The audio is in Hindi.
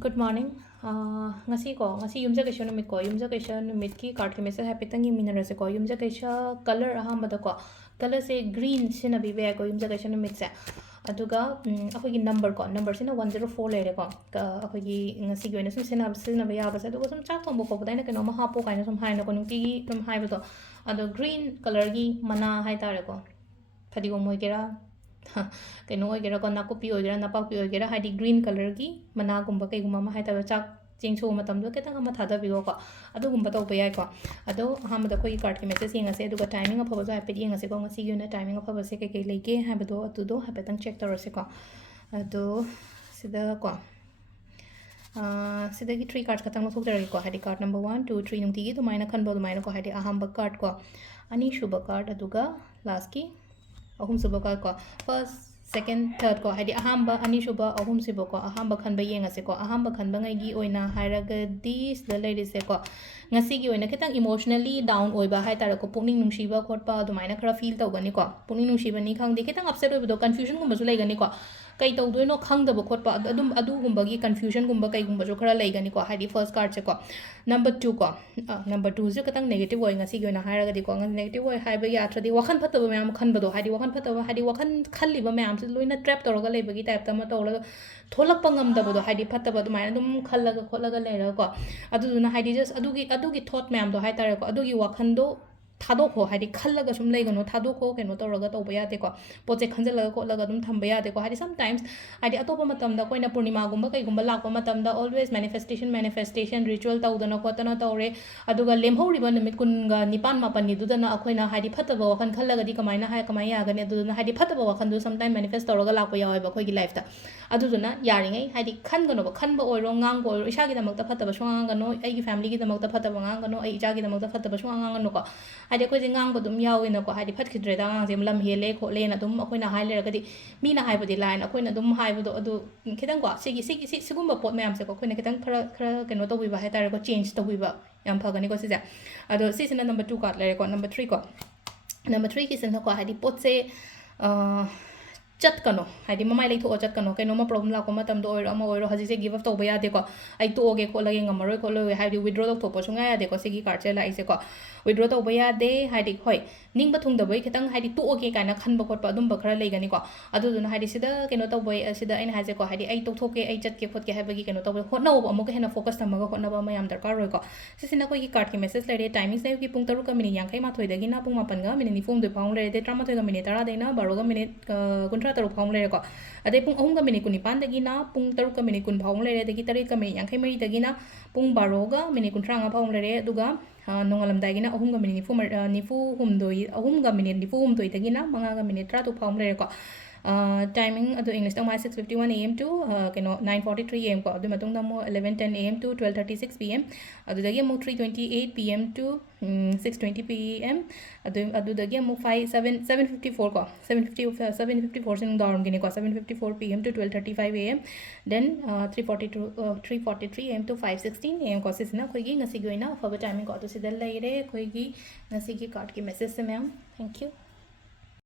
Good morning. Ngasi yumja numit ko yumja kaisha numit ki card ki message happy tangi mineral se ko yumja kaisha color ahambada ko color se green sina bi be ko yumja kaisha numit se aduga akoi gi number sina 104 lere ko akoi gi ngasi gi sum sina ba ya ba se aduga sum chak thong bo ko dai na keno ma hapo kaina sum haina ko nungti gi tum hai ba to ado green color gi mana hai tare ko phadi go moi kera कहीं होगेरा को नाकुपी होगेरा नापापी होगेरा हाइडी ग्रीन कलर की मनागुंबा कईगुंबा मा हाइता चाक चेंगसो मतमदो केतंग अमा थादाबिगो को अदुगुंबा तौबा याय को अदो अहामदा कोई कार्ड की मेसेज येंगसे अदुगा टाइमिंग अफबा जो हाइपेड येंगसे को ngasi गिना टाइमिंग अफबा से के लेके हाइबदो अदुदो हाइपेतंग चेक तौरसे को अदो सिदा को सिदगी 3 कार्ड्स खतंग लथोकदरगी को हाइडी कार्ड नंबर 1 2 3 नुंतिगी दुमाइना खनबो दुमाइना को हाइडी अहामबा कार्ड को अनि शुभ कार्ड अदुगा लास्ट की अहुम सुबह का को फर्स्ट सेकेंड थर्ड को हाइडी अहामबा अनि सुबह अहुम सिबो को अहामबा खनबा येंगसे को अहामबा खनबा ngai ओइना हाइरगदी द लेडीसे को ngasi gi oina kitang emotionally down oiba hai tara ko pungning nungsiba khotpa adumaina khara feel tawgani ko pungning nungsiba ni khangde kitang upset oiba confusion gumba su laigani ko kai tawdoino khangdaba khotpa adu gumba gi confusion gumba kai gumba jo khara laigani ko haidi first card se ko number 2 ko number 2 ju kitang negative oi ngasi gi oina hairagadi ko negative oi haiba ya athadi wakhan phataba mayam khanbado haidi wakhan phataba haidi wakhan khalliba mayam se loina trap tawraga leibagi type ta ma tawlaga tholakpa ngamdabado haidi phataba adumaina dum khallaga kholaga leira ko aduduna haidi just adugi thought ma'am दो हाई तारे को अदुगी वाखन दो थादोखो हाइदी खल्लगा सुम लेगनो थादोखो केनो तौरगा तौबा यादेको पोचे खंजलगा कोलगा दुम थंबा यादेको हाइदी समटाइम्स हाइदी अतोपा मतमदा कोइना पूर्णिमा गुंबा कईगुंबा लाकपा मतमदा ऑलवेज मैनिफेस्टेशन रिचुअल तौदना कोतना तौरे अदुगा लेमहौरिबा निमित कुनगा निपान मापन नि दुदना अखोइना हाइदी फतबा वाखन खल्लगादी कमाइना हाय कमाइ यागने अदुना हाइदी फतबा वाखन दु समटाइम मैनिफेस्ट तौरगा लाकपा यावेबा खोइगी लाइफ ता अदुदुना यारिङै हाइदी खनगनो खनबा ओइरो ngang ओइरो इसागी दमकता फतबा सुंगांगनो एगी फैमिली गी दमकता फतबा nganगनो ए इजागी दमकता फतबा सुंगांगनो को हाइदी कोइ ngang badum yawina ko haidi phatkidre da ngang jem lam hele kho le na dum akoina hai le ragadi mina hai badi line akoina dum hai bado adu khidang ko sigi sigumba pot mayam se ko akoina khidang khara keno to biba hai tar ko change to biba yam phagani ko sija ado sisina number 2 card le ko number 3 ko number 3 ki sen ko haidi pot se चट कनो हाइदी ममाई लेथो चट कनो कनो मा प्रॉब्लम लाको मतम दो ओइरो अमा ओइरो हजी से गिव अप तौबा यादे को आई तोगे को लगे ngमरोय को लगे हाइदी विथड्रॉ तौथोपो सुंगा यादे को सिगी कार्ड से लाइसे को विथड्रॉ तौबा यादे हाइदी होय निंगबा थुंगदबय खितंग हाइदी तोगे काना खनबा खोटबा अदुम बखरा लेगनी को अदुदुना हाइदी सिदा केनो तौबय सिदा आइन हाजे को हाइदी आई तौथोके आई चटके खोटके हाइबगी केनो तौबय होटनाव अमुक हेना फोकस थमगा होटनाबा मयाम दरकार रोय को सिसिना कोई की कार्ड की मेसेज लेरे टाइमिंग से की पुंग 3 मिनिट 58 दगिना पुंग 5 गा मिनिट 4 फाउंग लेरे 13 मिनिट 10 देना 12 मिनिट 53 फाउंग लेरे को अदे पुंग 3 मिनिट 19 दगिना पुंग 3 मिनिट 20 फाउंग लेरे दगी 3 मिनिट 53 दगिना पुंग 12 मिनिट 35 फाउंग लेरे दुगा नोंगलमदागिना 3 मिनिट 4 मिनिट 4 दगिना 5 मिनिट 32 फाउंग लेरे को टाइमिंग अदो इंग्लिश तंग 6:51 am to केनो 9:43 am को अदु मतुंग दमो 11:10 am to 12:36 pm अदु दगी मो 3:28 pm to 6:20 pm अदु दगी मो 7:54 को 7:54 सिंग दारम गिने को 7:54 pm to 12:35 am then 3:43 am to 5:16 am को सिसना खोइगी ngasi गोइना फबा टाइमिंग को अदु सिदा लेरे खोइगी ngasi की कार्ड की मैसेज से मैम थैंक यू